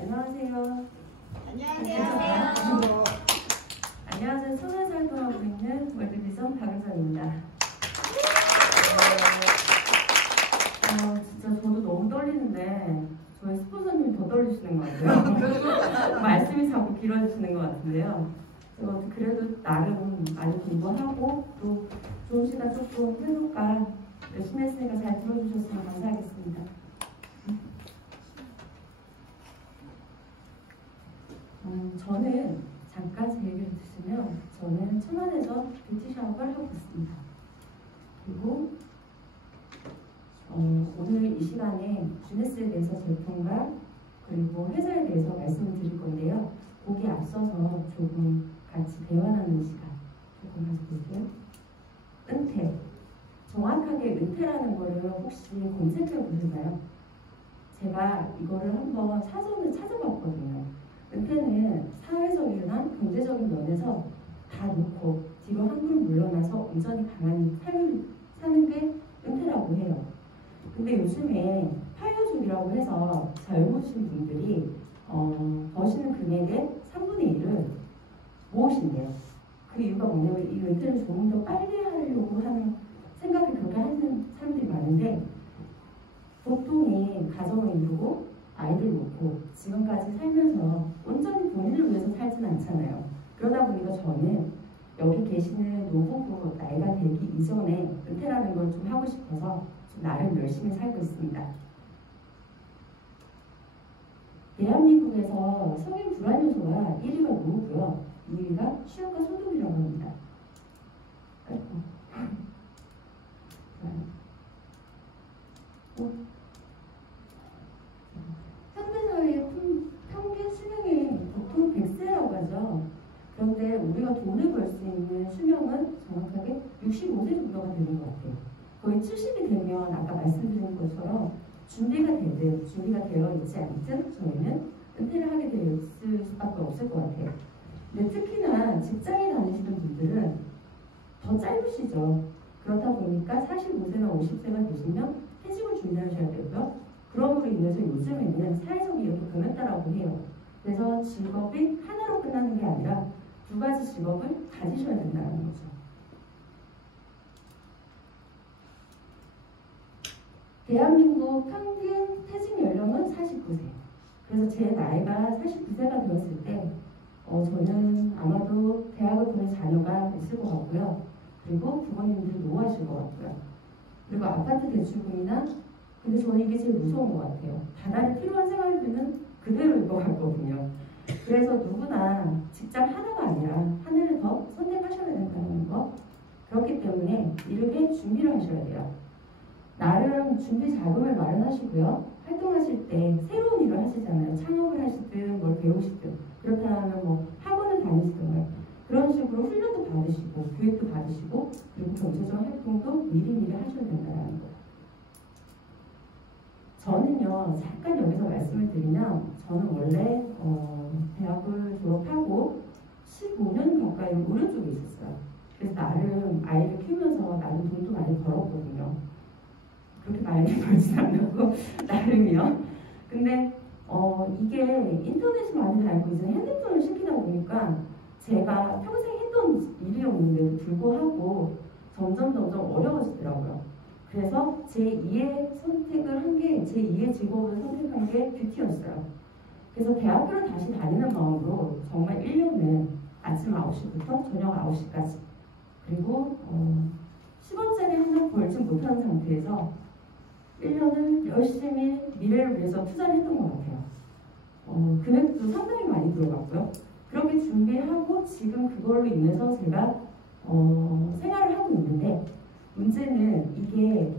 안녕하세요. 안녕하세요. 안녕하세요. 천안에서 활동하고 있는 월드비전 박은선입니다. 진짜 저도 너무 떨리는데 저희 스폰서님이 더 떨리시는 것 같아요. 말씀이 자꾸 길어지시는 것 같은데요. 제가 그래도 나름 많이 공부하고 또 좋은 시간 조금 해볼까 열심히 했으니까 잘 들어주셨으면 감사하겠습니다. 저는 잠깐 제 얘기를 드시면 저는 천안에서 뷰티샵을 하고 있습니다. 그리고 오늘 이 시간에 주네스에 대해서 제품과 그리고 회사에 대해서 말씀을 드릴 건데요. 거기에 앞서서 조금 같이 대화 나누는 시간 조금 가져볼게요. 은퇴. 정확하게 은퇴라는 거를 혹시 검색해 보셨나요? 제가 이거를 한번 사전을 찾아봤거든요. 은퇴는 사회적이나 경제적인 면에서 다 놓고 뒤로 한 그룹 물러나서 온전히 가만히 삶을 사는 게 은퇴라고 해요. 근데 요즘에 파이어족이라고 해서 젊으신 분들이 버시는 금액의 3분의 1을 모으신대요. 그 이유가 뭐냐면 이 은퇴를 조금 더 빨리 하려고 하는 생각을 그렇게 하는 사람들이 많은데 보통의 가정을 이루고 아이들 놓고 지금까지 살면서 온전히 본인을 위해서 살지는 않잖아요. 그러다 보니까 저는 여기 계시는 노부부 나이가 되기 이전에 은퇴라는 걸 좀 하고 싶어서 좀 나름 열심히 살고 있습니다. 대한민국에서 성인 불안 요소가 1위가 노후고요. 2위가 취업과 소득이라고 합니다. 현대사회의 평균 수명이 보통 100세라고 하죠. 그런데 우리가 돈을 벌 수 있는 수명은 정확하게 65세 정도가 되는 것 같아요. 거의 70이 되면 아까 말씀드린 것처럼 준비가 되든 준비가 되어 있지 않든 저희는 은퇴를 하게 될 수밖에 없을 것 같아요. 근데 특히나 직장에 다니시는 분들은 더 짧으시죠. 그렇다 보니까 45세나 50세가 되시면 퇴직을 준비하셔야 되고요. 그럼으로 인해서 요즘에는 사회적 이력이 변했다라고 해요. 그래서 직업이 하나로 끝나는 게 아니라 두 가지 직업을 가지셔야 된다는 거죠. 대한민국 평균 퇴직 연령은 49세. 그래서 제 나이가 49세가 되었을 때 저는 아마도 대학을 보낸 자녀가 있을 것 같고요. 그리고 부모님들이 노하실 것 같고요. 그리고 아파트 대출금이나 근데 저는 이게 제일 무서운 것 같아요. 다달이 필요한 생활비는 그대로일 것 같거든요. 그래서 누구나 직장 하나가 아니라 하나를 더 선택하셔야 된다는 거. 그렇기 때문에 이렇게 준비를 하셔야 돼요. 나름 준비 자금을 마련하시고요. 활동하실 때 새로운 일을 하시잖아요. 창업을 하시든 뭘 배우시든 그렇다면 뭐 학원을 다니시든 그런 식으로 훈련도 받으시고 교육도 받으시고 그리고 경제적 활동도 미리미리 하셔야 된다는 거예요. 저는요 잠깐 여기서 말씀을 드리면 저는 원래 대학을 졸업하고 15년 가까이 오른쪽에 있었어요. 그래서 나름 아이를 키우면서 나름 돈도 많이 벌었거든요. 그렇게 많이 벌진 않고 나름이요. 근데 이게 인터넷이 많이 달고 이제 핸드폰을 시키다 보니까 제가 평생 했던 일이었는데도 불구하고 점점 어려워지더라고요. 그래서 제2의 선택을 한 게 제2의 직업을 선택한 게 뷰티였어요. 그래서 대학교를 다시 다니는 마음으로 정말 1년은 아침 9시부터 저녁 9시까지 그리고 10원짜리 하나 벌지 못하는 상태에서 1년을 열심히 미래를 위해서 투자를 했던 것 같아요. 금액도 상당히 많이 들어갔고요. 그렇게 준비하고 지금 그걸로 인해서 제가 생활을 하고 있는데 문제는 이게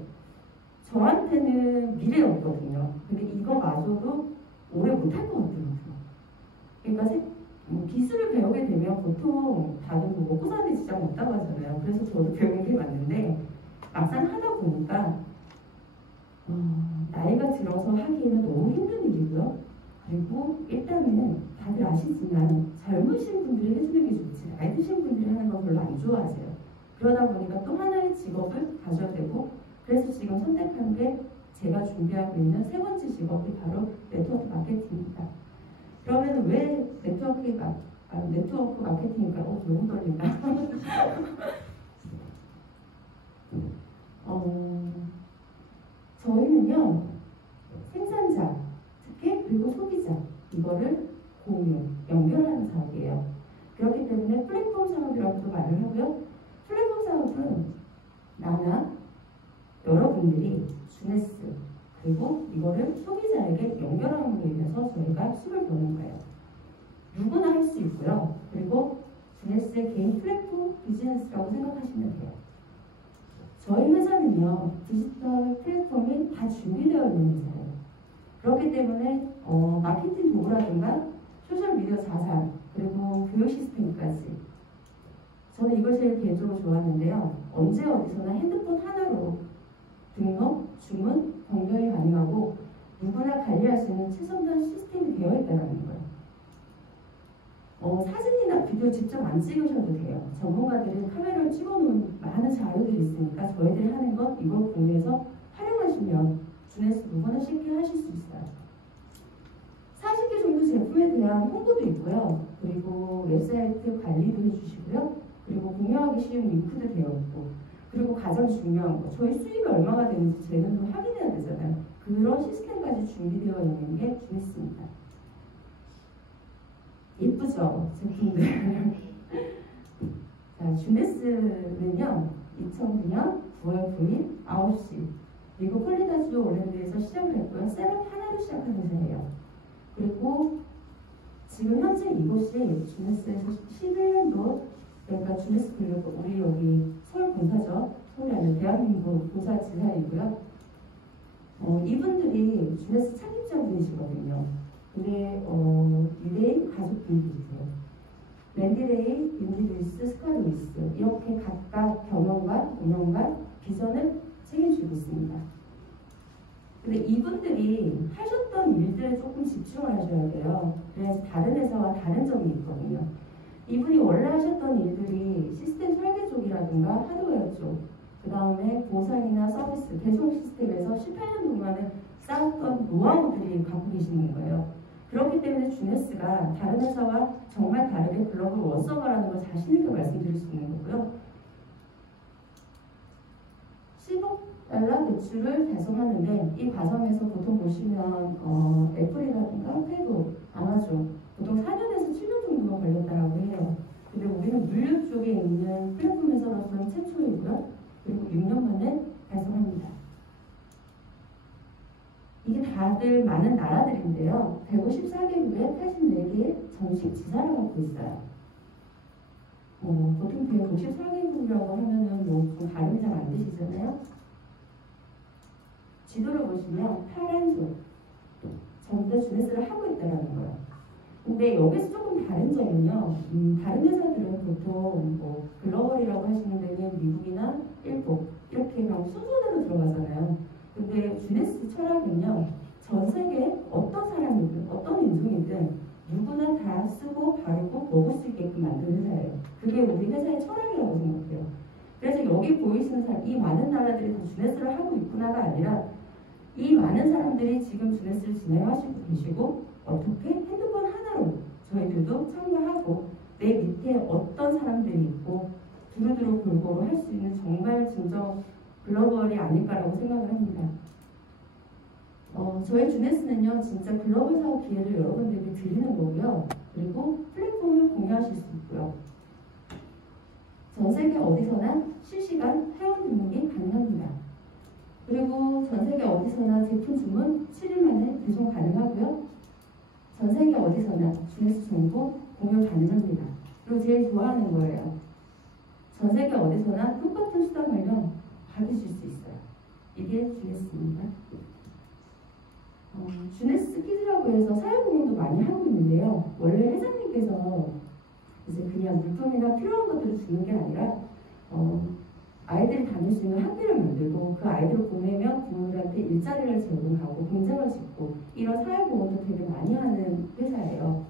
저한테는 미래였거든요. 근데 이거마저도 오래 못할 것 같더라고요. 그러니까 기술을 배우게 되면 보통 다들 뭐 먹고 사는 데 지장 없다고 하잖아요. 그래서 저도 배우는 게 맞는데 막상 하다 보니까 나이가 들어서 하기에는 너무 힘든 일이고요. 그리고 일단은 다들 아시지만 젊으신 분들이 해주는 게 좋지 나이 드신 분들이 하는 건 별로 안 좋아하세요. 그러다 보니까 또 하나의 직업을 가져야 되고 그래서 지금 선택한 게 제가 준비하고 있는 세 번째 직업이 바로 네트워크 마케팅입니다. 그러면 왜 네트워크 마케팅인가? 너무 떨린다. 저희는요, 생산자, 특히 그리고 소비자, 이거를 공유, 연결하는 사업이에요. 그렇기 때문에 플랫폼 사업이라고도 말을 하고요. 플랫폼 사업은 나나 여러분들이 주네스, 그리고 이거를 소비자에게 연결함으로 인해서 저희가 수익을 버는 거예요. 누구나 할 수 있고요. 그리고 주네스의 개인 플랫폼 비즈니스라고 생각하시면 돼요. 저희 회사는요, 디지털 플랫폼이 다 준비되어 있는 회사예요. 그렇기 때문에 마케팅 도구라든가 소셜미디어 자산, 그리고 교육 시스템까지 저는 이걸 제일 개인적으로 좋았는데요. 언제 어디서나 핸드폰 하나로 등록, 주문, 변경이 가능하고 누구나 관리할 수 있는 최첨단 시스템이 되어 있다는 거예요. 사진이나 비디오 직접 안 찍으셔도 돼요. 전문가들은 카메라를 찍어놓은 많은 자료들이 있으니까 저희들이 하는 것 이걸 공유해서 활용하시면 주네스 누구나 쉽게 하실 수 있어요. 40개 정도 제품에 대한 홍보도 있고요. 그리고 웹사이트 관리도 해주시고요. 그리고 공유하기 쉬운 링크도 되어 있고, 그리고 가장 중요한 거, 저희 수입이 얼마가 되는지 재능도 확인해야 되잖아요. 그런 시스템까지 준비되어 있는 게 주네스입니다. 예쁘죠? 제품들. 자, 주네스는요, 2009년 9월 9일 9시 미국 폴리다주 올랜드에서 시작을 했고요. 셋업 하나로 시작한 회사예요. 그리고 지금 현재 이곳이 주네스에서 11년도, 그러니까 주네스 글로벌, 우리 여기 서울 본사죠. 서울이 아니라 대한민국 본사 지사이고요. 이분들이 주네스 창립자분이시거든요. 근데 유대인 가족분들이세요. 랜디레이, 인디루이스, 스카루이스 이렇게 각각 경영관, 운영관, 비전을 책임지고 있습니다. 근데 이분들이 하셨던 일들에 조금 집중을 하셔야 돼요. 그래야지 다른 회사와 다른 점이 있거든요. 이분이 원래 하셨던 일들이 시스템 설계 쪽이라든가 하드웨어 쪽, 그 다음에 보상이나 서비스, 배송 시스템에서 18년 동안은 쌓았던 노하우들이 갖고 계시는 거예요. 그렇기 때문에 주네스가 다른 회사와 정말 다르게 글로벌 원서버라는 걸 자신 있게 말씀드릴 수 있는 거고요. 10억 달러 대출을 달성하는데 이 과정에서 보통 보시면 애플이라든가 페이북, 아마존 보통 4년에서 7년 정도가 걸렸다고 해요. 근데 우리는 물류 쪽에 있는 플랫폼 회사로서는 최초이고요. 그리고 6년 만에 달성합니다. 이게 다들 많은 나라들인데요. 154개국에 84개의 정식 지사를 갖고 있어요. 보통 154개국이라고 하면은 좀 발음이 잘 안 되시잖아요. 지도를 보시면 파란색, 전부 다 주네스를 하고 있다는 거예요. 근데 여기서 조금 다른 점은요. 다른 회사들은 보통 글로벌이라고 하시는 데는 미국이나 일본 이렇게 그냥 순서대로 들어가잖아요. 근데 주네스 철학은요, 전 세계 어떤 사람이든 어떤 인종이든 누구나 다 쓰고 바르고 먹을 수 있게끔 만든 회사예요. 그게 우리 회사의 철학이라고 생각해요. 그래서 여기 보이시는 사람, 이 많은 나라들이 다 주네스를 하고 있구나가 아니라 이 많은 사람들이 지금 주네스를 진행하시고 계시고 어떻게 핸드폰 하나로 저희들도 참가하고 내 밑에 어떤 사람들이 있고 두루두루 골고루 할 수 있는 정말 진정 글로벌이 아닐까라고 생각을 합니다. 저희 주네스는요, 진짜 글로벌 사업 기회를 여러분들에게 드리는 거고요. 그리고 플랫폼을 공유하실 수 있고요. 전 세계 어디서나 실시간 회원 등록이 가능합니다. 그리고 전 세계 어디서나 제품 주문 7일 만에 배송 가능하고요. 전 세계 어디서나 주네스 정보 공유 가능합니다. 그리고 제일 좋아하는 거예요. 전 세계 어디서나 똑같은 수당을요, 받으실 수 있어요. 이게 주네스입니다. 주네스 키즈라고 해서 사회공헌도 많이 하고 있는데요. 원래 회장님께서 이제 그냥 물품이나 필요한 것들을 주는 게 아니라 아이들이 다닐 수 있는 학교를 만들고 그 아이들을 보내면 부모들한테 일자리를 제공하고 공장을 짓고 이런 사회공헌도 되게 많이 하는 회사예요.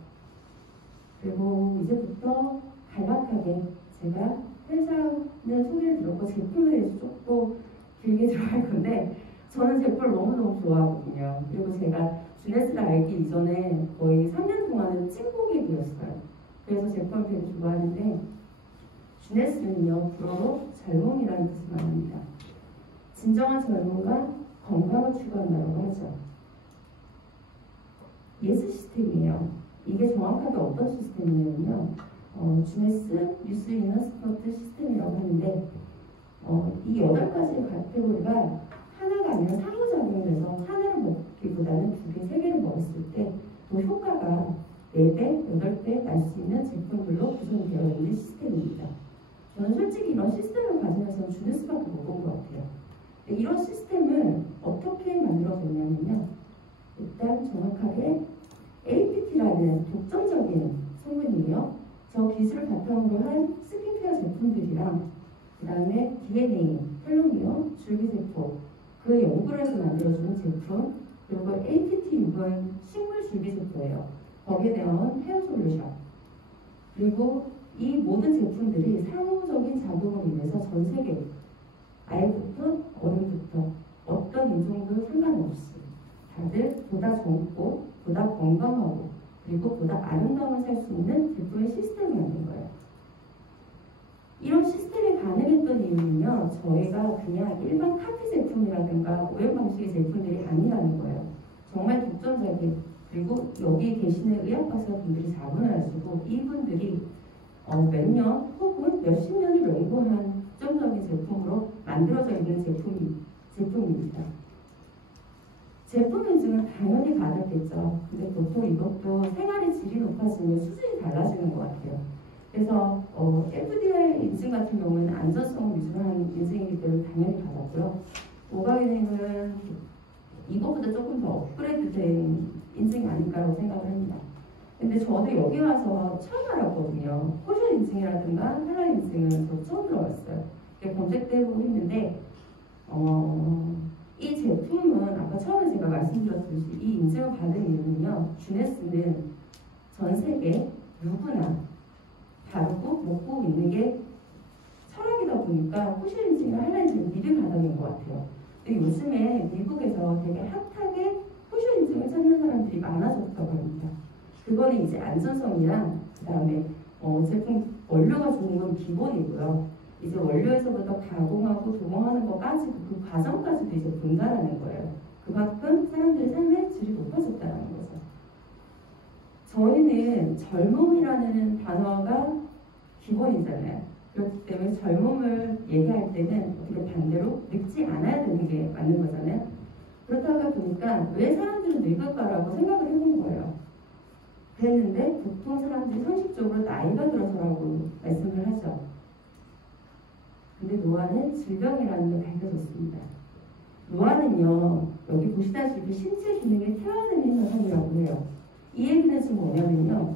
그리고 이제부터 간략하게 제가 회사는 소개를 들었고 제품에 대해서 조금 길게 들어갈 건데 저는 제품을 너무너무 좋아하거든요. 그리고 제가 주네스를 알기 이전에 거의 3년 동안은 그래서 제품을 되게 좋아하는데 주네스는요, 불어로 젊음이라는 뜻을 말합니다. 진정한 젊음과 건강을 추구한다고 하죠. 예스 시스템이에요. 이게 정확하게 어떤 시스템이냐면요. 주네스 뉴스 이너스포트 시스템이라고 하는데 이 8가지 카테고리가 하나가 아니라 상호작용을 해서 하나를 먹기보다는 2개, 3개를 먹었을 때 그 효과가 4배, 8배 날 수 있는 제품들로 구성되어 있는 시스템입니다. 저는 솔직히 이런 시스템을 가지면서 주네스밖에 못 본 것 같아요. 이런 시스템을 어떻게 만들어졌냐면요. 일단 정확하게 APT라는 독점적인 성분이에요. 저 기술을 바탕으로 한 스킨케어 제품들이랑 그 다음에 DNA, 텔로미어, 줄기세포 그 연구를 해서 만들어주는 제품 그리고 APT6은 식물 줄기세포예요. 거기에 대한 헤어 솔루션 그리고 이 모든 제품들이 상호적인 작용을 인해서 전 세계 아이부터 어른부터 어떤 인종도 상관없이 다들 보다 젊고 보다 건강하고 그리고 보다 아름다움을 살 수 있는 제품의 시스템을 만든 거예요. 이런 시스템이 가능했던 이유는요. 저희가 그냥 일반 카피 제품이라든가 오염 방식의 제품들이 아니라는 거예요. 정말 독점적인 그리고 여기 계시는 의학박사분들이 자문을 하시고 이분들이 몇 년 혹은 몇십 년을 연구한 독점적인 제품으로 만들어져 있는 제품입니다. 제품 인증은 당연히 받았겠죠. 근데 보통 이것도 생활의 질이 높아지면 수준이 달라지는 것 같아요. 그래서 FDA 인증 같은 경우에는 안전성을 위주로 한 인증이기 때문에 당연히 받았고요. 오가기능은 이것보다 조금 더 업그레이드된 인증이 아닐까라고 생각을 합니다. 근데 저도 여기 와서 처음 알았거든요. 포션 인증이라든가 할라 인증은 저 처음 들어봤어요. 검색도 해보고 했는데 이 제품은 아까 처음에 제가 말씀드렸듯이 이 인증을 받은 이유는요. 주네스는 전 세계 누구나 바르고 먹고 있는 게 철학이다 보니까 포션 인증이나 할라 인증은 미를 바닥인 것 같아요. 근데 요즘에 미국에서 되게 핫하게 포션 인증을 찾는 사람들이 많아졌다고 합니다. 그거는 이제 안전성이랑 그 다음에 제품 원료가 좋은 건 기본이고요. 이제 원료에서부터 가공하고 도모하는 것까지 그 과정까지도 이제 분갈하는 거예요. 그만큼 사람들의 삶의 질이 높아졌다는 거죠. 저희는 젊음이라는 단어가 기본이잖아요. 그렇기 때문에 젊음을 얘기할 때는 어떻게 반대로 늙지 않아야 되는 게 맞는 거잖아요. 그렇다가 보니까 왜 사람들은 늙을까라고 생각을 해본 거예요. 그랬는데 보통 사람들이 상식적으로 나이가 들어서라고 말씀을 하죠. 근데 노화는 질병이라는 게 밝혀졌습니다. 노화는요, 여기 보시다시피 신체 기능이 퇴화되는 현상이라고 해요. 이 얘기는 지금 뭐냐면요,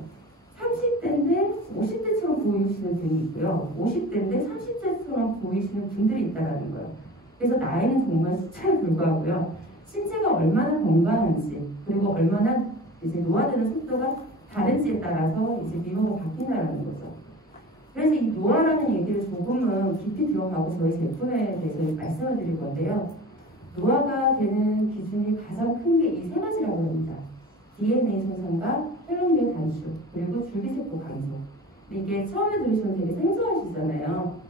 30대인데 50대처럼 보이시는 분이 있고요, 50대인데 30대처럼 보이시는 분들이 있다는 거예요. 그래서 나이는 정말 숫자에 불과하고요, 신체가 얼마나 건강한지 그리고 얼마나 이제 노화되는 속도가 다른지에 따라서 이제 미모가 바뀐다는 거죠. 그래서 이 노화라는 얘기를 조금은 깊이 들어가고 저희 제품에 대해서 말씀을 드릴 건데요. 노화가 되는 기준이 가장 큰 게 이 3가지라고 합니다. DNA 손상과 텔로미어 단축, 그리고 줄기세포 감소. 이게 처음에 들으시면 되게 생소하시잖아요.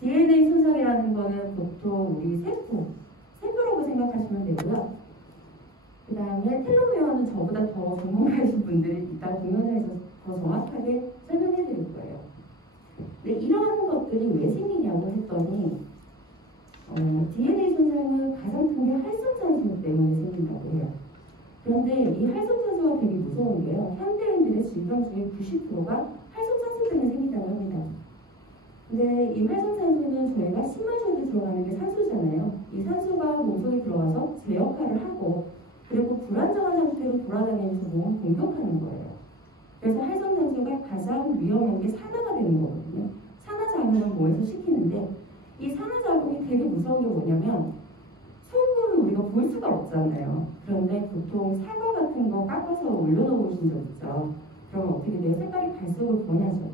DNA 손상이라는 거는 보통 우리 세포라고 생각하시면 되고요. 그 다음에 텔로미어는 저보다 더 전문가이신 분들이 이따 공연에서 더 정확하게 설명해 드릴 거예요. 근데 이런 것들이 왜 생기냐고 했더니 DNA 손상은 가장 큰 게 활성산소 때문에 생긴다고 해요. 그런데 이 활성산소가 되게 무서운 게요. 현대인들의 질병 중에 90%가 활성산소 때문에 생긴다고 합니다. 근데 이 활성산소는 저희가 숨 마셔도 들어가는 게 산소잖아요. 이 산소가 몸속에 들어와서 제 역할을 하고 그리고 불안정한 상태로 돌아다니면서 몸을 공격하는 거예요. 그래서 활성산소가 가장 위험한 게 산화가 되는 거거든요. 산화작용을 몸에서 시키는데 이 산화작용이 되게 무서운 게 뭐냐면 소금을 우리가 볼 수가 없잖아요. 그런데 보통 사과 같은 거 깎아서 올려놓으신 적 있죠. 그러면 어떻게 돼요? 색깔이 갈색으로 변하죠.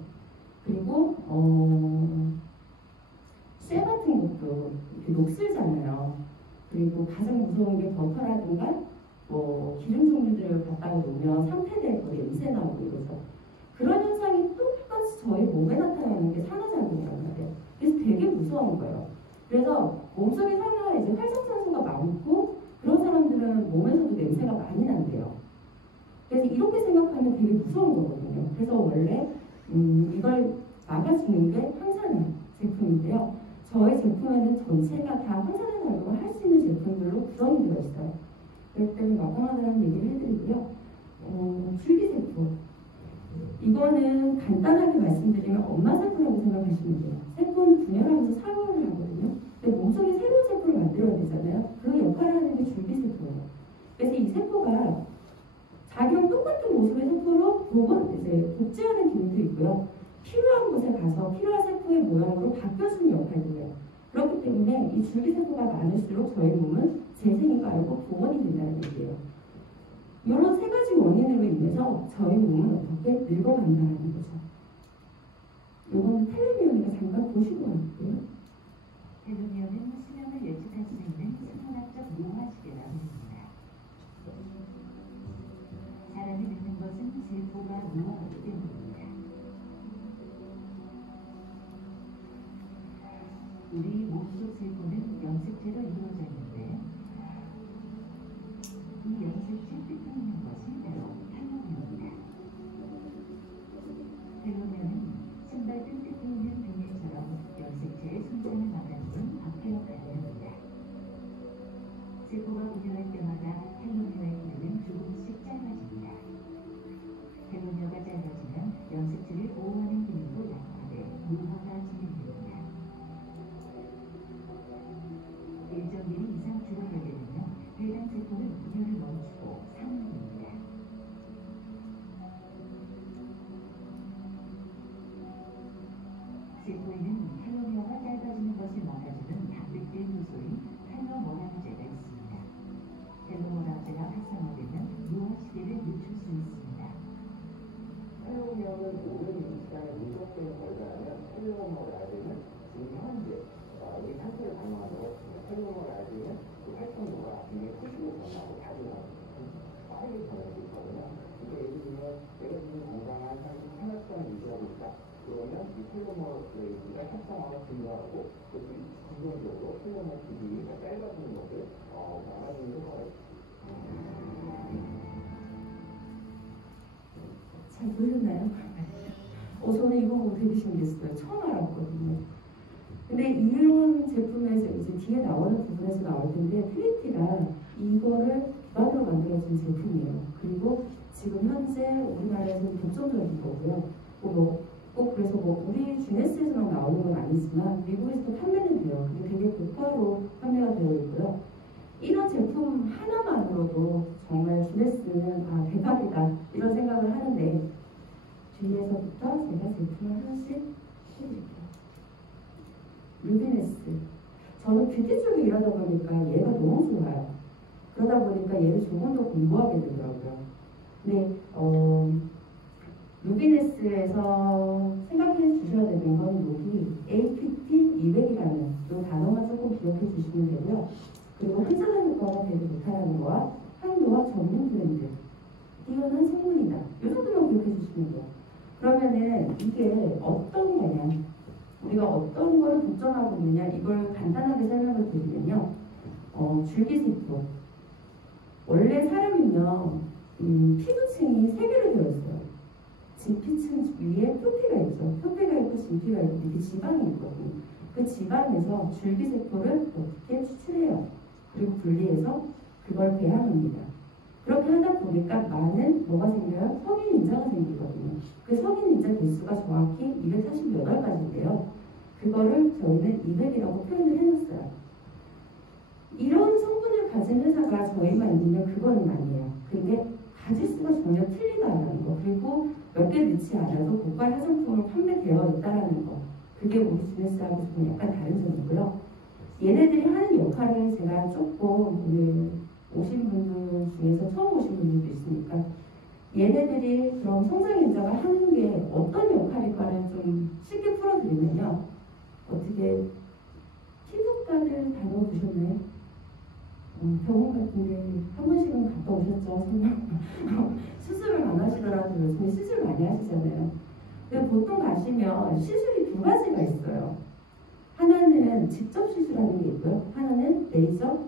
그리고 쇠 같은 것도 이렇게 녹슬잖아요. 그리고 가장 무서운 게 버터라든가 기름 종류들을 갖다가 놓으면 상태되고 냄새 나고 이러죠. 그런 현상이 부러운 거예요. 그래서 몸속에 살아 이제 활성산소가 많고 그런 사람들은 몸에서도 냄새가 많이 난대요. 그래서 이렇게 생각하면 되게 무서운 거거든요. 그래서 원래 이걸 막아주는 게 항산화 제품인데요. 저희 제품에는 전체가 다 항산화 작용을 할 수 있는 제품들로 구성이 되어 있어요. 그렇기 때문에 막강하다는 얘기를 해드리고요. 줄기세포. 이거는 간단하게 말씀드리면 엄마 세포라고 생각하시면 돼요. 세포는 분열하면서 사용을 하거든요. 근데 몸속에 새로운 세포를 만들어야 되잖아요. 그 역할을 하는 게 줄기세포예요. 그래서 이 세포가 자기랑 똑같은 모습의 세포로 복제하는 기능도 있고요. 필요한 곳에 가서 필요한 세포의 모양으로 바뀌어주는 역할도 해요. 그렇기 때문에 이 줄기세포가 많을수록 저희 몸은 재생이 빠르고 복원이 된다는 얘기예요. 이런 세 가지 원인으로 인해서 저희 몸은 어떻게 늙어간다는 거죠. 이건 텔레비전이니까 잠깐 보시고 갈게요. 텔레비전은 수명을 예측할 수 있는 생물학적 노화시계라고 합니다. 사람이 늙는 것은 세포가 노화하기 때문입니다. 우리 몸속 세포는 염색체로 이루어져 있는데 이 염색체 끝에 있는 것이 바로 텔로메어입니다. 텔로메어는 신발 끈 끝에 있는 비닐처럼 염색체의 손상을 막아주는 박해 역할을 합니다. 세포가 분열할 때마다 텔로메어의 길이는 조금씩 짧아집니다. 텔로메어가 짧아지면 염색체를 보호하는 기능도 약화돼 노화가 진행됩니다. 일정 길이 이상 줄어들게 되면 해당 세포는 분열을 멈추고 사망됩니다. 세포에는 텔로메어가 짧아지는 것을 막아주는 단백질 요소인 텔로모라제가 있습니다. 텔로모라제가 활성화되면 노화 시계를 늦출 수 있습니다. 텔로메어는 오랜 시간에 누적되는 걸라면 텔로모라제는 지금 현재 우리 상태를 반영하도록 텔로모라제는 그 활성도가 굉장히 크시고 변하고 빠르게 변할 수 있거든요. 이게 예를 들면 내가 지금 건강한 생활습관을 유지하고 있다. 그러면 이 텔로모레이즈가 활성화가 증가하고 그 기본적으로 텔로모 길이가 짧아지는 것을 막아주는 효과가 잘 보셨나요? 저는 이거 보고 되게 신기했어요. 처음 알았거든요. 근데 이런 제품에서 이제 뒤에 나오는 부분에서 나올 텐데 트리티가 이거를 기반으로 만들어진 제품이에요. 그리고 지금 현재 우리나라에서는 독점적인 거고요. 꼭 그래서 우리 GNS에서만 나오는 건 아니지만 미국에서도 판매는 돼요. 근데 되게 고가로 판매가 되어 있고요. 이런 제품 하나만으로도 정말 GNS는 대박이다 이런 생각을 하는데 뒤에서부터 제가 제품을 하나씩 해드릴게요. 루비네스. 저는 뷰티 쪽에 일하다 보니까 얘가 너무 좋아요. 그러다 보니까 얘를 조금 더 공부하게 되더라고요. 근데 루비네스에서 생각해 주셔야 되는 건 여기 APT200이라는 이 단어만 조금 기억해 주시면 되고요. 그리고 환자가 효과가 되게 좋다는 거와 향도와 전문 브랜드, 뛰어난 성분이다. 이 정도만 기억해 주시면 돼요. 그러면은 이게 어떤 거냐, 우리가 어떤 거를 독점하고 있느냐, 이걸 간단하게 설명을 드리면요. 줄기세포. 원래 사람은요, 피부층이 3개로 되어 있어요. 진피층 위에 표피가 있죠. 표피가 있고 진피가 있고 밑에 지방이 있거든요. 그 지방에서 줄기세포를 어떻게 추출해요. 그리고 분리해서 그걸 배합합니다. 그렇게 하다 보니까 많은 뭐가 생겨요? 성인인자가 생기거든요. 그 성인인자 개수가 정확히 248가지인데요. 그거를 저희는 200이라고 표현을 해놨어요. 이런 성분을 가진 회사가 저희만 있으면 그거는 아니에요. 근데 가짓수가 전혀 틀리다라는 거, 그리고 몇 개 넣지 않아도 고가 화장품으로 판매되어 있다는 거, 그게 우리 GNS하고 좀 약간 다른 점이고요. 얘네들이 하는 역할을 제가 조금 오신 분들 중에서 처음 오신 분들도 있으니까 얘네들이 그럼 성장인자가 하는 게 어떤 역할일까를 좀 쉽게 풀어드리면요. 어떻게 피부과를 다녀보셨나요? 병원 같은데 한 번씩은 갔다 오셨죠? 수술을 안 하시더라도 요즘에 시술 많이 하시잖아요. 근데 보통 가시면 시술이 2가지가 있어요. 하나는 직접 시술하는 게 있고요. 하나는 레이저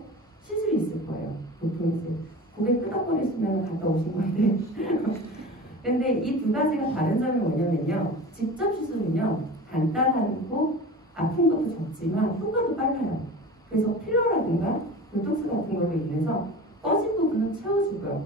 시술이 있을 거예요. 보통 이제 고개 끄덕거리시면 갔다 오신 건데 근데 이 두 가지가 다른 점이 뭐냐면요. 직접 시술은요. 간단하고 아픈 것도 적지만 효과도 빨라요. 그래서 필러라든가 보톡스 같은 걸로 인해서 꺼진 부분은 채워주고요.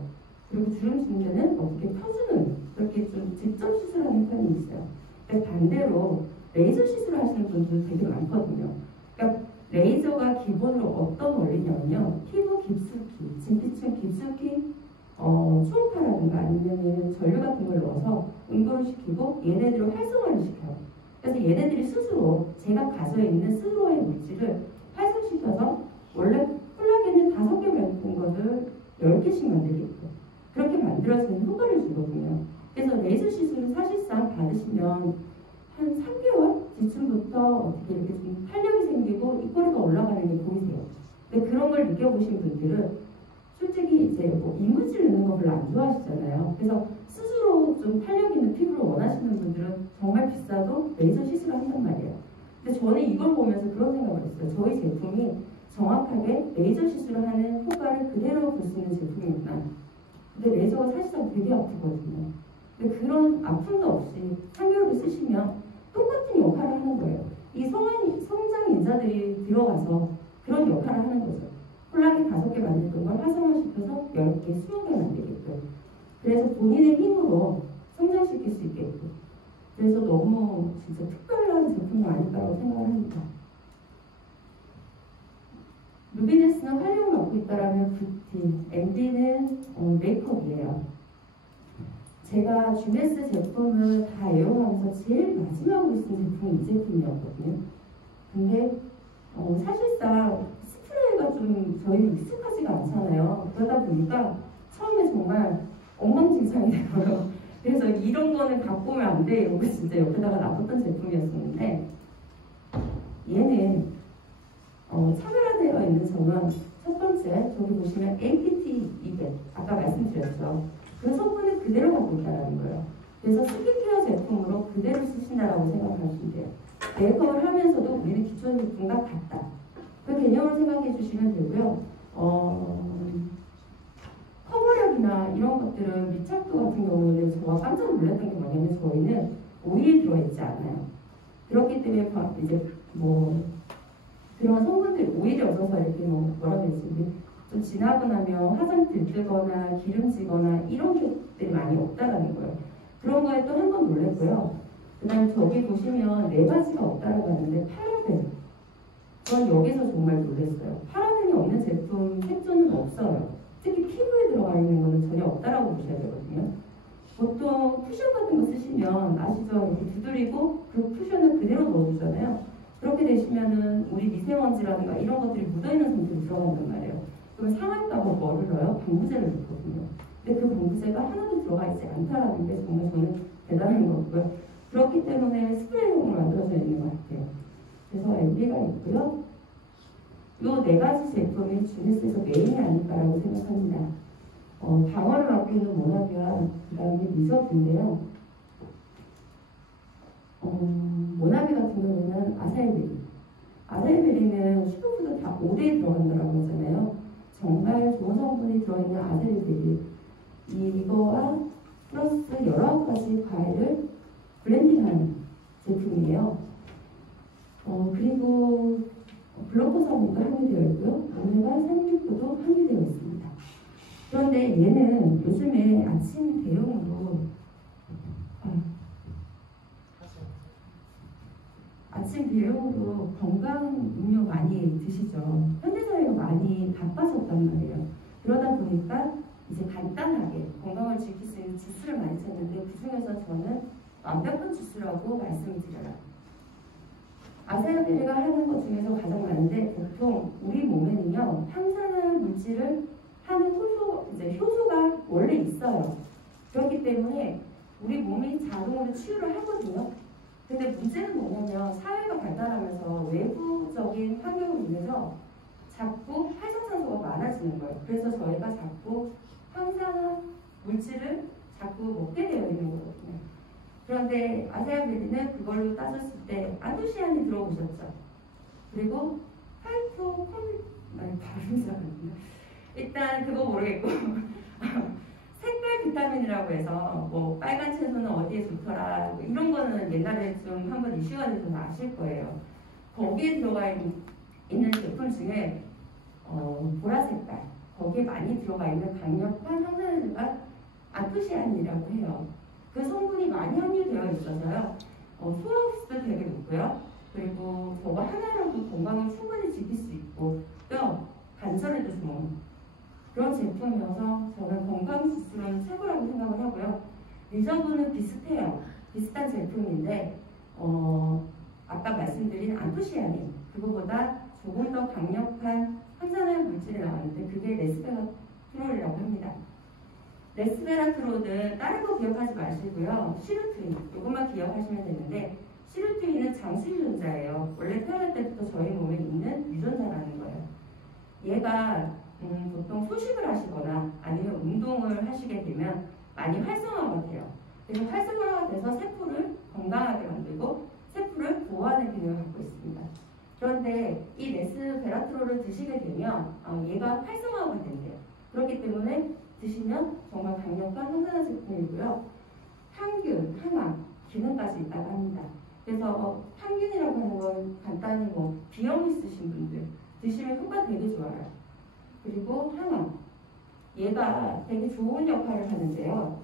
그리고 주름진 데는 어떻게 펴주는 그렇게 좀 직접 시술하는 편이 있어요. 근데 반대로 레이저 시술을 하시는 분들 되게 많거든요. 그러니까 레이저가 기본으로 어떤 원리냐면요. 피부 깊숙이, 진피층 깊숙이 초음파라든가 아니면 전류 같은 걸 넣어서 응고를 시키고 얘네들을 활성화를 시켜요. 그래서 얘네들이 스스로 제가 가져 있는 스스로의 물질을 활성시켜서 원래 콜라겐을 5개 만든 것을 10개씩 만들게끔 그렇게 만들어지는 효과를 주거든요. 그래서 레이저 시술은 사실상 받으시면 한 3개월 뒤쯤부터 어떻게 이렇게 좀 탄력이 생기고 입꼬리가 올라가는 게 보이세요. 근데 그런 걸 느껴보신 분들은 솔직히 이제 뭐 이물질 넣는 거 별로 안 좋아하시잖아요. 그래서 스스로 좀 탄력 있는 피부를 원하시는 분들은 정말 비싸도 레이저 시술을 한단 말이에요. 근데 저는 이걸 보면서 그런 생각을 했어요. 저희 제품이 정확하게 레이저 시술을 하는 효과를 그대로 볼 수 있는 제품이구나. 근데 레이저가 사실상 되게 아프거든요. 근데 그런 아픔도 없이 3개월을 쓰시면 똑같은 역할을 하는 거예요. 이 성장 인자들이 들어가서 그런 역할을 하는 거죠. 콜라겐 5개 만들던 걸 활성화시켜서 10개, 20개 만들게끔. 그래서 본인의 힘으로 성장시킬 수 있게끔. 그래서 너무 진짜 특별한 제품이 아닐까라고 생각을 합니다. 루비네스는 활용을 맡고 있다라면 뷰티, MD는 메이크업이에요. 제가 주네스 제품을 다 애용하면서 제일 마지막으로 쓴 제품이 이 제품이었거든요. 근데 사실상 스프레이가 좀 저희는 익숙하지가 않잖아요. 그러다 보니까 처음에 정말 엉망진창이 되고요. 그래서 이런 거는 갖고 오면 안 돼 이러고 진짜 옆에다가 놔뒀던 제품이었었는데 얘는 차별화되어 있는 점은 첫 번째 저기 보시면 APT 200 아까 말씀드렸죠. 그 성분을 그대로 갖고 있다는 거예요. 그래서 스킨케어 제품으로 그대로 쓰신다라고 생각하시면 돼요. 메이크업을 하면서도 우리는 기존 제품과 같다. 그 개념을 생각해 주시면 되고요. 커버력이나 이런 것들은 밀착도 같은 경우는 저와 깜짝 놀랐던 게 뭐냐면 저희는 오일이 들어있지 않아요. 그렇기 때문에 이제 뭐 그런 성분들 오일이 없어서 이렇게 뭐라 그랬지 좀 지나고 나면 화장 들뜨거나 기름지거나 이런 것들이 많이 없다라는 거예요. 그런 거에 또 한 번 놀랐고요. 그 다음에 저기 보시면 4가지가 없다라고 하는데 파라벤. 전 여기서 정말 놀랐어요. 파라벤이 없는 제품 색조는 없어요. 특히 피부에 들어가 있는 거는 전혀 없다라고 보셔야 되거든요. 보통 쿠션 같은 거 쓰시면 아시죠? 이렇게 두드리고 그 쿠션을 그대로 넣어주잖아요. 그렇게 되시면은 우리 미세먼지라든가 이런 것들이 묻어있는 상태로 들어간단 말이에요. 그럼 상할까봐 뭐를 넣어요? 방부제를 넣거든요. 근데 그 방부제가 하나도 들어가 있지 않다라는 게 정말 저는 대단한 거고요. 그렇기 때문에 스프레이용으로 만들어져 있는 것 같아요. 그래서 MD가 있고요. 이 4가지 제품이 주네스에서 메인이 아닐까라고 생각합니다. 방어를 맡고 있는 모나비와 그 다음에 리저브인데요. 모나비 같은 경우는 아사이베리. 아사이베리는 슈퍼푸드 다 5대에 들어간다고 하잖아요. 정말 좋은 성분이 들어있는 아사이베리. 이거와 플러스 여러 가지 과일을 블렌딩한 제품이에요. 그리고 글루코사민도 함유되어 있고요. 오메가 369도 함유되어 있습니다. 그런데 얘는 요즘에 아침 대용으로 건강 음료 많이 드시죠. 현대사회가 많이 바빠졌단 말이에요. 그러다 보니까 이제 간단하게 건강을 지킬 수 있는 주스를 많이 찾는데 그 중에서 저는 완벽한 주스라고 말씀을 드려요. 아사이베리가 하는 것 중에서 가장 많은데 보통 우리 몸에는요 항산화 물질을 하는 효소가 원래 있어요. 그렇기 때문에 우리 몸이 자동으로 치유를 하거든요. 근데 문제는 뭐냐면 사회가 발달하면서 외부적인 환경으로 인해서 자꾸 활성산소가 많아지는 거예요. 그래서 저희가 자꾸 항산화 물질을 자꾸 먹게 되어 있는 거거든요. 그런데 아사이베리는 그걸로 따졌을 때 안토시아닌 들어보셨죠? 그리고 파이토 발음이 잘 안 된다. 일단 그거 모르겠고 색깔 비타민이라고 해서 뭐 빨간 채소는 어디에 좋더라 뭐 이런 거는 옛날에 좀 한번 이슈가 돼서 아실 거예요. 거기에 들어가 있는 제품 중에 보라색깔 거기에 많이 들어가 있는 강력한 항산화제가 안토시아닌이라고 해요. 그 성분이 많이 함유되어 있어서요. 소화기수도 되게 높고요. 그리고 저거 하나로도 건강을 충분히 지킬 수 있고 또 간절에도 좋은 그런 제품이어서 저는 건강 지수로는 최고라고 생각을 하고요. 리저브는 비슷해요. 비슷한 제품인데 아까 말씀드린 안토시아닌 그거보다 조금 더 강력한 항산화 물질이 나왔는데 그게 레스베라트롤이라고 합니다. 레스베라트롤은 다른 거 기억하지 마시고요. 시루트인 이것만 기억하시면 되는데 시루트인은 장수 유전자예요. 원래 태어날 때부터 저희 몸에 있는 유전자라는 거예요. 얘가 보통 소식을 하시거나 아니면 운동을 하시게 되면 많이 활성화가 돼요. 그래서 활성화가 돼서 세포를 건강하게 만들고 세포를 보호하는 기능을 갖고 있습니다. 그런데 이 레스베라트롤을 드시게 되면 얘가 활성화가 된대요. 그렇기 때문에 드시면 정말 강력한 항산화 제품이고요. 항균, 항암 기능까지 있다고 합니다. 그래서 항균이라고 하는 건 간단히 뭐 비염 있으신 분들 드시면 효과 되게 좋아요. 그리고 항암 얘가 되게 좋은 역할을 하는데요.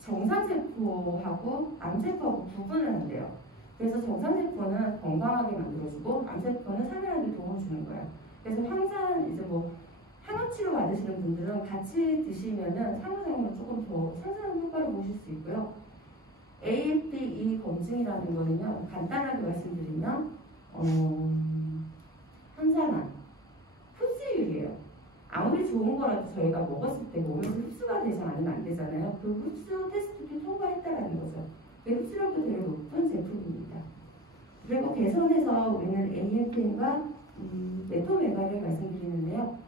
정상세포하고 암세포하고 구분을 한대요. 그래서 정상세포는 건강하게 만들어주고 암세포는 살아나는 데 도움을 주는 거예요. 그래서 항상 이제 뭐 항암치료 받으시는 분들은 같이 드시면은 상호작용을 조금 더 상승하는 효과를 보실 수 있고요. ALPE 검증이라는 거는요, 간단하게 말씀드리면 항산화, 흡수율이에요. 아무리 좋은 거라도 저희가 먹었을 때 몸에서 흡수가 되지 않으면 안 되잖아요. 그 흡수 테스트도 통과했다라는 거죠. 그 흡수력도 되게 높은 제품입니다. 그리고 개선해서 우리는 AMPM과 메토메가를 말씀드리는데요.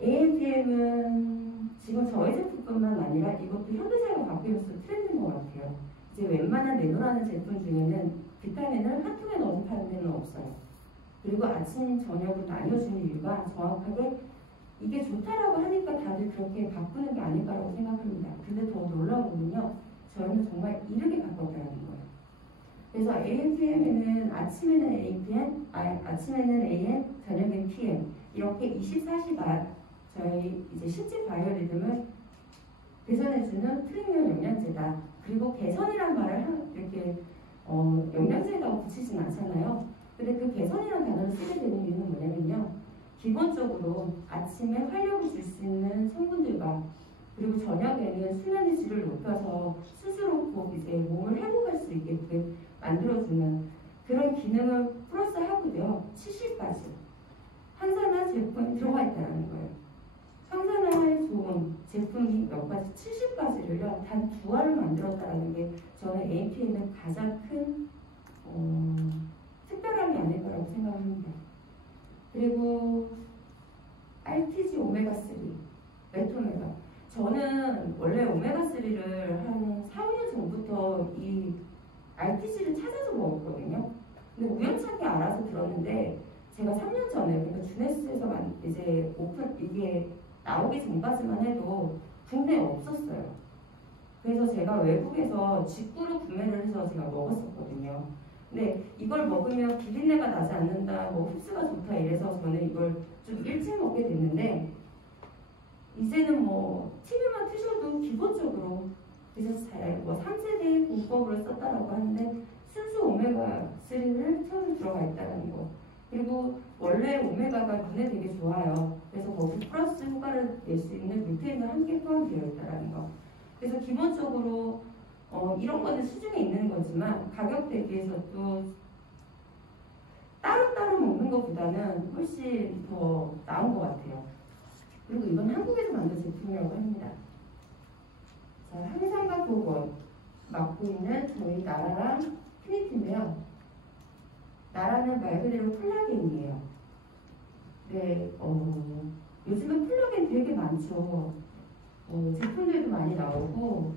AMPM은 지금 저희 제품뿐만 아니라 이것도 현대사회가 바뀌면서 트렌드인 것 같아요. 이제 웬만한 내노라는 제품 중에는 비타민을 한 통에 넣어서 파는 데는 없어요. 그리고 아침, 저녁을 나뉘어주는 이유가 정확하게 이게 좋다라고 하니까 다들 그렇게 바꾸는 게 아닐까라고 생각합니다. 근데 더 놀라운 거는요. 저희는 정말 이렇게 바꿨다는 거예요. 그래서 AMPM에는 아침에는 APM, 아침에는 AM, 저녁에는 PM 이렇게 24시간 저희 이제 신체 바이오 리듬을 개선해주는 프리미엄 영양제다. 그리고 개선이란 말을 이렇게 영양제라고 붙이진 않잖아요. 근데 그 개선이라는 단어를 쓰게 되는 이유는 뭐냐면요. 기본적으로 아침에 활력을 줄 수 있는 성분들과 그리고 저녁에는 수면의 질을 높여서 스스로 이제 몸을 회복할 수 있게끔 만들어주는 그런 기능을 플러스 하고요. 70가지 항산화 제품이 들어가 있다는 거예요. 항산화에 좋은 제품이 몇 가지 70가지를요. 단 2알을 만들었다는 게 저는 AMPM의 가장 큰 특별함이 아닐까라고 생각합니다. 그리고 RTG 오메가3, 메토메가. 저는 원래 오메가3를 한 4, 5년 전부터 이 RTG를 찾아서 먹었거든요. 근데 우연찮게 알아서 들었는데 제가 3년 전에 그러니까 주네스에서 이제 이게 나오기 전까지만 해도 국내에 없었어요. 그래서 제가 외국에서 직구로 구매를 해서 제가 먹었었거든요. 근데 이걸 먹으면 비린내가 나지 않는다, 뭐 흡수가 좋다 이래서 저는 이걸 좀 일찍 먹게 됐는데 이제는 뭐 TV만 트셔도 기본적으로 그래서 뭐 3세대 공법으로 썼다라고 하는데 순수 오메가3를 처음 들어가 있다는 거. 그리고 원래 오메가가 눈에 되게 좋아요. 그래서 거기 플러스 효과를 낼 수 있는 루테인과 함께 포함되어 있다는 거. 그래서 기본적으로 이런 거는 시중에 있는 거지만 가격 대비해서 또 따로따로 먹는 것보다는 훨씬 더 나은 것 같아요. 그리고 이건 한국에서 만든 제품이라고 합니다. 자, 항산과 보건 맡고 있는 저희 나라랑 트니트인데요. 나라는 말 그대로 콜라겐이에요. 네, 요즘은 콜라겐 되게 많죠. 제품들도 많이 나오고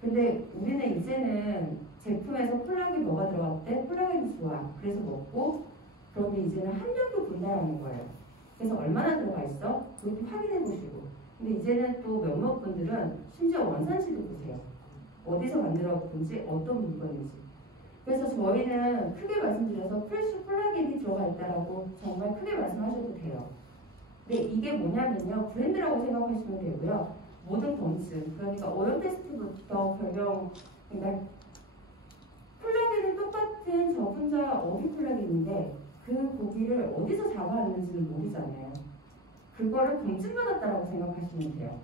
근데 우리는 이제는 제품에서 콜라겐 뭐가 들어갔대? 콜라겐이 좋아. 그래서 먹고 그런데 이제는 함량도 본다라는 거예요. 그래서 얼마나 들어가 있어? 그것도 확인해 보시고. 근데 이제는 또 몇몇 분들은 심지어 원산지도 보세요. 어디서 만들어본지 어떤 물건인지. 그래서 저희는 크게 말씀드려서 프레쉬 콜라겐이 들어가 있다라고 정말 크게 말씀하셔도 돼요. 근데 이게 뭐냐면요. 브랜드라고 생각하시면 되고요. 모든 검증, 그러니까 오염 테스트부터 결정, 그러니까 콜라겐은 똑같은 저분자 어비 콜라겐인데 그 고기를 어디서 잡아왔는지는 모르잖아요. 그거를 검증받았다라고 생각하시면 돼요.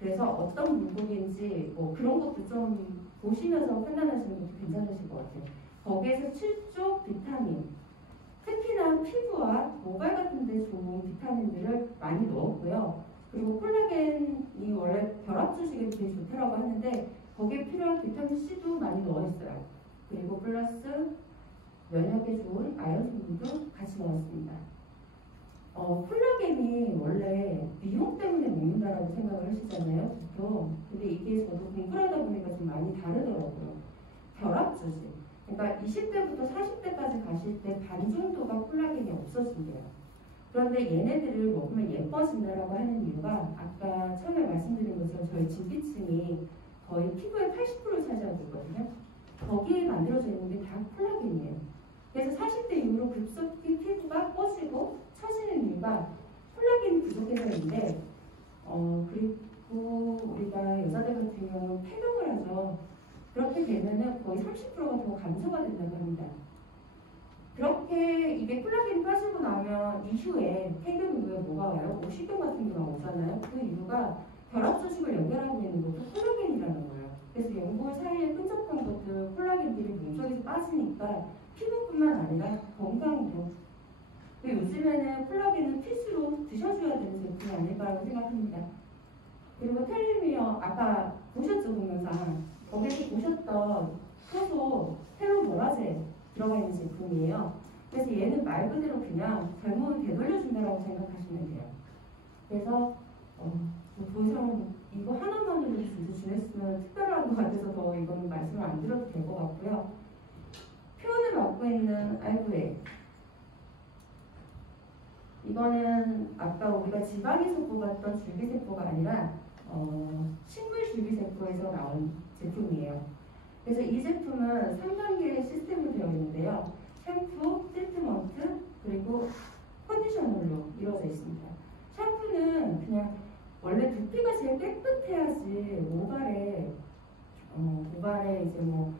그래서 어떤 물고기인지 뭐 그런 것도 좀 보시면서 판단하시는 것도 괜찮으실 것 같아요. 거기에서 7조 비타민, 특히나 피부와 모발 같은 데 좋은 비타민들을 많이 넣었고요. 그리고 콜라겐이 원래 결합 주식에 되게 좋다라고 하는데 거기에 필요한 비타민 C도 많이 넣어있어요. 그리고 플러스 면역에 좋은 아연 성분도 같이 넣었습니다. 콜라겐이 원래 미용 때문에 먹는다라고 생각을 하시잖아요, 보통. 근데 이게 저도 공부를 하다 보니까 좀 많이 다르더라고요. 결합 주식. 그러니까 20대부터 40대까지 가실 때 반 정도가 콜라겐이 없어진대요. 그런데 얘네들을 먹으면 예뻐진다라고 하는 이유가 아까 처음에 말씀드린 것처럼 저희 진피층이 거의 피부의 80%를 차지하고 있거든요. 거기에 만들어져 있는 게 다 콜라겐이에요. 그래서 40대 이후로 급속히 피부가 꺼지고 처지는 이유가 콜라겐이 부족해서인데 그리고 우리가 여자들 같은 경우는 폐경을 하죠. 그렇게 되면은 거의 30%가 더 감소가 된다고 합니다. 그렇게 이게 콜라겐이 빠지고 나면 이후에 폐경 이후에 뭐가 와요? 오시경 같은 게 나오잖아요. 그 이유가 결합 소식을 연결하고 있는 것도 콜라겐이라는 거예요. 그래서 연골 사이에 끈적한 것들 콜라겐들이 몸속에서 빠지니까 피부뿐만 아니라 건강도. 요즘에는 콜라겐은 필수로 드셔줘야 되는 제품이 아닐까라고 생각합니다. 그리고 텔리미어 아까 보셨죠 동영상. 거기서 보셨던 효소 텔로모라제 들어가 있는 제품이에요. 그래서 얘는 말 그대로 그냥 젊음을 되돌려준다라고 생각하시면 돼요. 그래서 더 이상 이거 하나만으로 진짜 지냈으면 특별한 것 같아서 더 이거는 말씀을 안 드려도 될 것 같고요. 표현을 맡고 있는 알브레. 이거는 아까 우리가 지방에서 뽑았던 줄기세포가 아니라 식물 줄기세포에서 나온 제품이에요. 그래서 이 제품은 3단계의 시스템으로 되어 있는데요. 샴푸, 트리트먼트, 그리고 컨디셔너로 이루어져 있습니다. 샴푸는 그냥 원래 두피가 제일 깨끗해야지 모발에 이제 뭐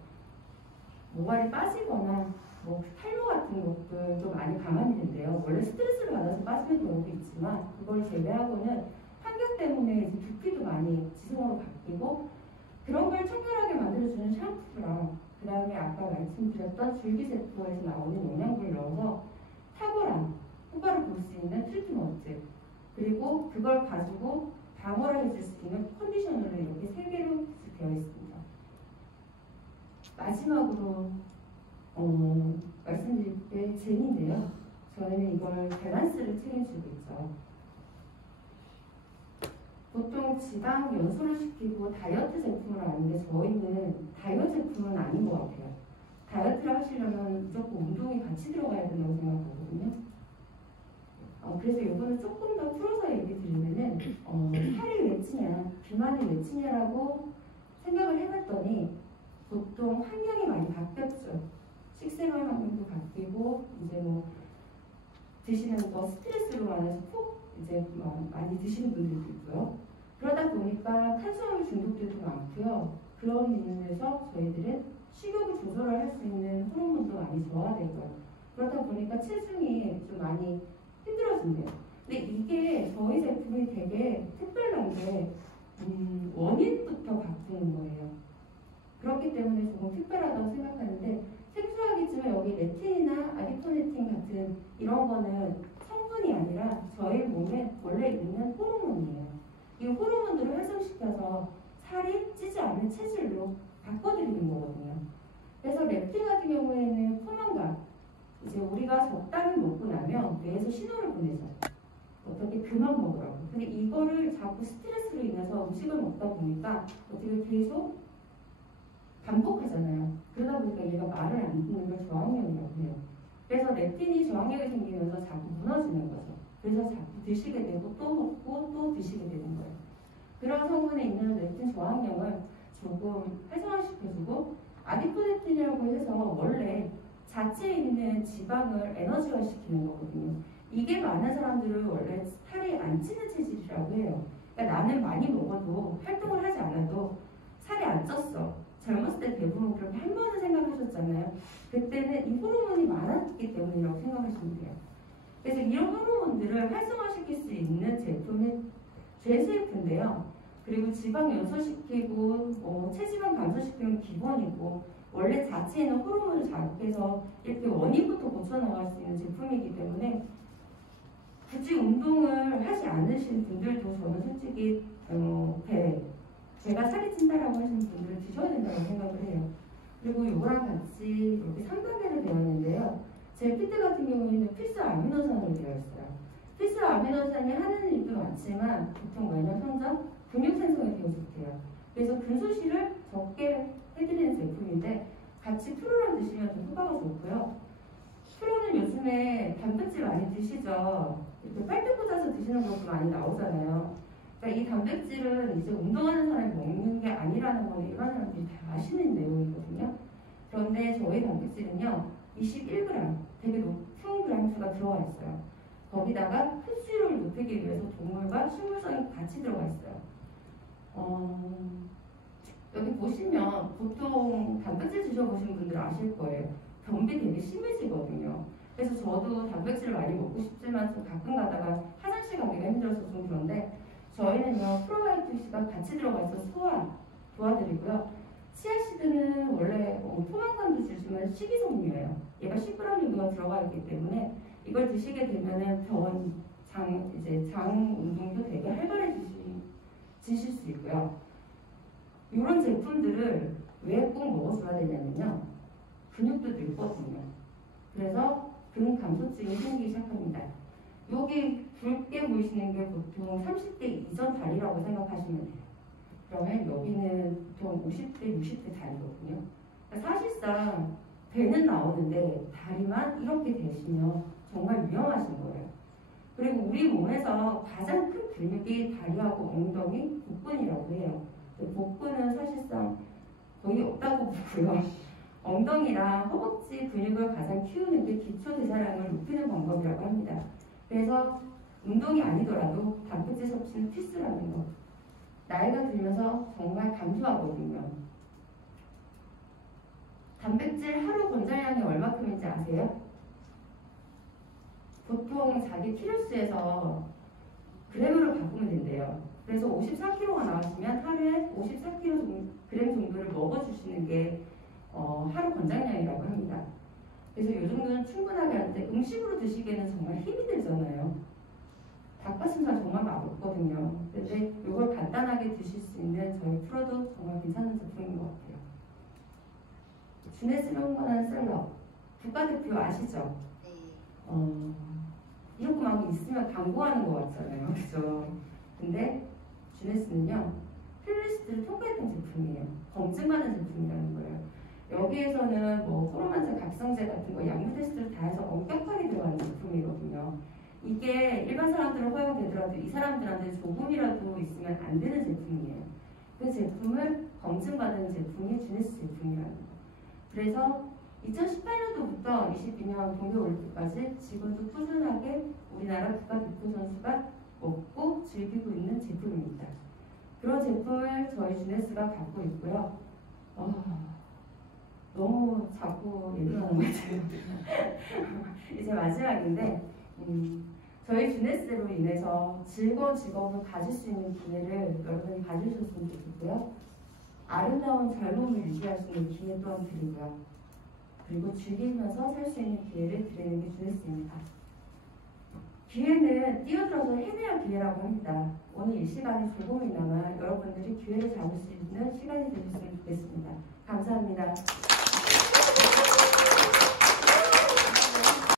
모발이 빠지거나 뭐 탈모 같은 것들도 많이 감안되는데요. 원래 스트레스를 받아서 빠지는 경우도 있지만 그걸 제외하고는 환경 때문에 이제 두피도 많이 지성으로 바뀌고 그런 걸 청결하게 만들어주는 샴푸랑 그 다음에 아까 말씀드렸던 줄기세포에서 나오는 영양분을 넣어서 탁월한 효과를 볼 수 있는 트리트먼트 그리고 그걸 가지고 방어를 해줄 수 있는 컨디셔너를 이렇게 3개로 되어 있습니다. 마지막으로 말씀드릴 게 젠인데요. 저희는 이걸 밸런스를 책임지고 있죠. 보통 지방 연소를 시키고 다이어트 제품을 아는데 저희는 다이어트 제품은 아닌 것 같아요. 다이어트를 하시려면 무조건 운동이 같이 들어가야 된다고 생각하거든요. 그래서 이거는 조금 더 풀어서 얘기 드리면은 살이 왜 찌냐, 비만이 왜 찌냐라고 생각을 해봤더니 보통 환경이 많이 바뀌었죠. 식생활 환경도 바뀌고 이제 뭐 드시는 거 스트레스로 인해서 푹 이제 많이 드시는 분들도 있고요. 그러다 보니까 탄수화물 중독들도 많고요. 그런 이유에서 저희들은 식욕을 조절을 할 수 있는 호르몬도 많이 저하되고요. 그러다 보니까 체중이 좀 많이 힘들어진대요. 근데 이게 저희 제품이 되게 특별한 게 원인부터 바꾸는 거예요. 그렇기 때문에 조금 특별하다고 생각하는데 생소하겠지만 여기 레틴이나 아디포네틴 같은 이런 거는 성분이 아니라 저희 몸에 원래 있는 호르몬이에요. 이 호르몬들을 활성시켜서 살이 찌지 않는 체질로 바꿔드리는 거거든요. 그래서 렙틴 같은 경우에는 포만감, 이제 우리가 적당히 먹고 나면 뇌에서 신호를 보내죠. 어떻게 그만 먹으라고. 근데 이거를 자꾸 스트레스로 인해서 음식을 먹다 보니까 어떻게 계속 반복하잖아요. 그러다 보니까 얘가 말을 안 듣는 걸 저항력이라고 해요. 그래서 렙틴이 저항력이 생기면서 자꾸 무너지는 거죠. 그래서 자꾸 드시게 되고 또 먹고 또 드시게 되는 거예요. 그런 성분에 있는 렙틴 저항력을 조금 활성화시켜주고 아디포네틴이라고 해서 원래 자체에 있는 지방을 에너지화 시키는 거거든요. 이게 많은 사람들은 원래 살이 안 찌는 체질이라고 해요. 그러니까 나는 많이 먹어도 활동을 하지 않아도 살이 안 쪘어. 젊었을 때 대부분 그렇게 한 번은 생각하셨잖아요. 그때는 이 호르몬이 많았기 때문이라고 생각하시면 돼요. 그래서 이런 호르몬들을 활성화시킬 수 있는 제품이 GSF인데요. 그리고 지방 연소시키고 체지방 감소시키는 기본이고 원래 자체에 있는 호르몬을 자극해서 이렇게 원인부터 고쳐나갈 수 있는 제품이기 때문에 굳이 운동을 하지 않으신 분들도 저는 솔직히 배가 살이 찐다라고 하시는 분들은 드셔야 된다고 생각을 해요. 그리고 이거랑 같이 이렇게 3단계로 되어 있는데요. 제 키트 같은 경우에는 필수 아미노산으로 되어 있어요. 필수 아미노산이 하는 일도 많지만 보통 외년 성장, 근육 생성에 되게 좋대요. 그래서 근소실을 적게 해드리는 제품인데 같이 프로랑 드시면 좀 효과가 좋고요. 프로는 요즘에 단백질 많이 드시죠. 이렇게 빨대 꽂아서 드시는 것도 많이 나오잖아요. 그러니까 이 단백질은 이제 운동하는 사람이 먹는 게 아니라는 거는 일반 사람들이 다 아시는 내용이거든요. 그런데 저희 단백질은요, 21g, 되게 높은 그램수가 들어가 있어요. 거기다가 흡수율을 높이기 위해서 동물과 식물성이 같이 들어가 있어요. 여기 보시면 보통 단백질 드셔보신 분들 아실 거예요. 변비 되게 심해지거든요. 그래서 저도 단백질을 많이 먹고 싶지만 좀 가끔 가다가 화장실 가기가 힘들어서 좀 그런데 저희는요 프로바이오틱스가 같이 들어가 있어서 소화 도와드리고요. 치아시드는 원래 포만감도 주지만 식이섬유예요. 얘가 10g 정도가 들어가 있기 때문에 이걸 드시게 되면은 장 운동도 되게 활발해지실 수 있고요. 이런 제품들을 왜 꼭 먹어줘야 되냐면요. 근육도 늙거든요. 그래서 근육 감소증이 생기기 시작합니다. 여기 붉게 보이시는 게 보통 30대 이전 다리라고 생각하시면 돼요. 그러면 여기는 보통 50대, 60대 다리거든요. 그러니까 사실상 배는 나오는데 다리만 이렇게 되시면 정말 위험하신 거예요. 그리고 우리 몸에서 가장 큰 근육이 다리하고 엉덩이, 복근이라고 해요. 복근은 사실상 거의 없다고 보고요. 엉덩이랑 허벅지 근육을 가장 키우는 게 기초 대사량을 높이는 방법이라고 합니다. 그래서 운동이 아니더라도 단백질 섭취는 필수라는 거. 나이가 들면서 정말 감소하거든요. 단백질 하루 권장량이 얼마큼인지 아세요? 보통 자기 필요수에서 그램으로 바꾸면 된대요. 그래서 54kg가 나왔으면 하루에 54kg 정도를 먹어주시는 게 하루 권장량이라고 합니다. 그래서 이 정도는 충분하게 하는데 음식으로 드시기에는 정말 힘이 들잖아요. 닭가슴살 정말 맛없거든요. 근데 이걸 간단하게 드실 수 있는 저희 프로도 정말 괜찮은 제품인 것 같아요. 주네스 명관한 셀럽 국가대표 아시죠? 네. 이렇게 막 있으면 광고하는 것 같잖아요. 그죠? 근데 주네스는요 플리스트를 통과했던 제품이에요. 검증받은 제품이라는 거예요. 여기에서는 뭐 호르몬제, 각성제 같은 거 약물 테스트를 다 해서 엄격하게 들어가는 제품이거든요. 이게 일반 사람들은 허용되더라도 이 사람들한테 조금이라도 있으면 안 되는 제품이에요. 그 제품을 검증받은 제품이 주네스 제품이라는 거예요. 그래서 2018년도부터 22년 동계올림픽까지 지금도 꾸준하게 우리나라 국가대표 선수가 먹고 즐기고 있는 제품입니다. 그런 제품을 저희 주네스가 갖고 있고요. 너무 자꾸 얘기하는 것 같아요. 이제 마지막인데 저희 주네스로 인해서 즐거운 직업을 가질 수 있는 기회를 여러분이 가지셨으면 좋겠고요. 아름다운 젊음을 유지할 수 있는 기회 또한 드리고요. 그리고 즐기면서 살 수 있는 기회를 드리는 게 주네스입니다. 기회는 뛰어들어서 해내야 기회라고 합니다. 오늘 이 시간이 조금이나마 여러분들이 기회를 잡을 수 있는 시간이 되셨으면 좋겠습니다. 감사합니다.